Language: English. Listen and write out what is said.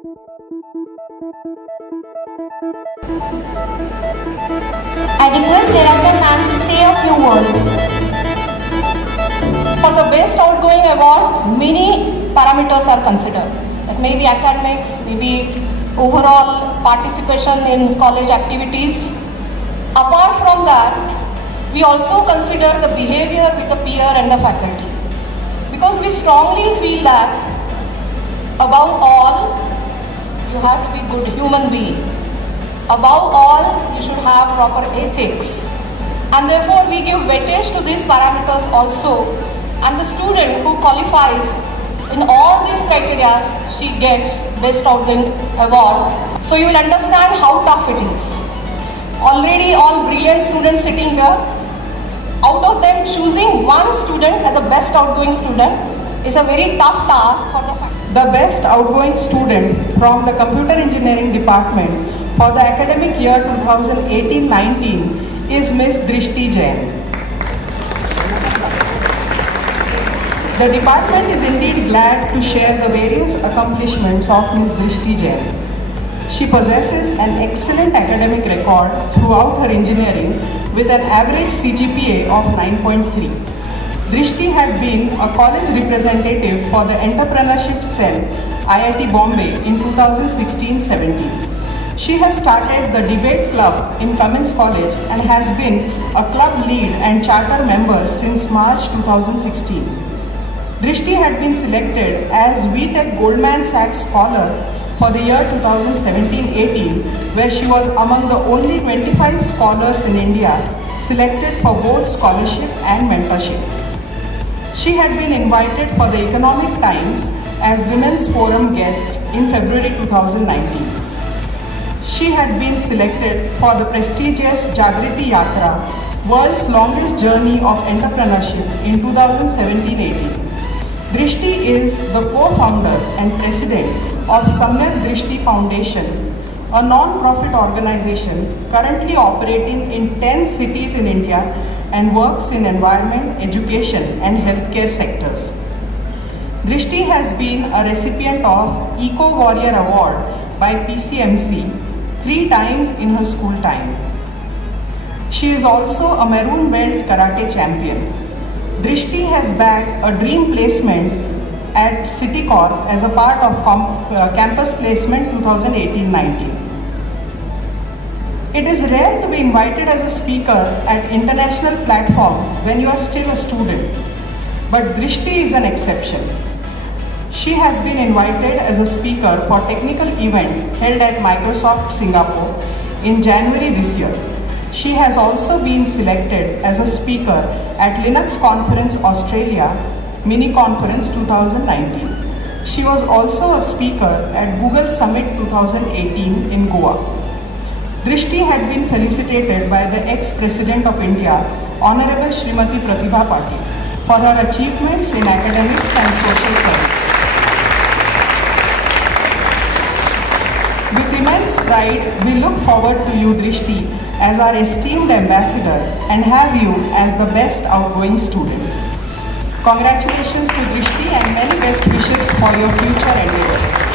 I request Director Ma'am to say a few words. For the Best Outgoing Award, many parameters are considered. It may be academics, maybe overall participation in college activities. Apart from that, we also consider the behavior with the peer and the faculty. Because we strongly feel that above all, you have to be good human being. Above all, you should have proper ethics. And therefore, we give weightage to these parameters also. And the student who qualifies in all these criteria, she gets Best Outgoing Award. So you will understand how tough it is. Already all brilliant students sitting here, out of them choosing one student as a Best Outgoing student is a very tough task for the faculty. The Best Outgoing Student from the Computer Engineering Department for the academic year 2018-19 is Ms. Drishti Jain. The department is indeed glad to share the various accomplishments of Ms. Drishti Jain. She possesses an excellent academic record throughout her engineering with an average CGPA of 9.3. Drishti had been a college representative for the Entrepreneurship Cell, IIT Bombay in 2016-17. She has started the debate club in Cummins College and has been a club lead and charter member since March 2016. Drishti had been selected as VTech Goldman Sachs Scholar for the year 2017-18, where she was among the only 25 scholars in India selected for both scholarship and mentorship. She had been invited for the Economic Times as Women's Forum guest in February 2019. She had been selected for the prestigious Jagriti Yatra, world's longest journey of entrepreneurship in 2017-18. Drishti is the co-founder and president of Samyak Drishti Foundation, a non-profit organization currently operating in 10 cities in India and works in environment, education and healthcare sectors. Drishti has been a recipient of Eco Warrior Award by PCMC 3 times in her school time. She is also a maroon belt karate champion. Drishti has bagged a dream placement at Citicorp as a part of Campus Placement 2018-19. It is rare to be invited as a speaker at international platform when you are still a student, but Drishti is an exception. She has been invited as a speaker for technical event held at Microsoft Singapore in January this year. She has also been selected as a speaker at Linux Conference Australia Mini Conference 2019. She was also a speaker at Google Summit 2018 in Goa. Drishti had been felicitated by the ex-President of India, Honorable Srimati Pratibha Patil, for her achievements in academics and social service. With immense pride, we look forward to you, Drishti, as our esteemed ambassador and have you as the best outgoing student. Congratulations to Drishti and many best wishes for your future endeavors.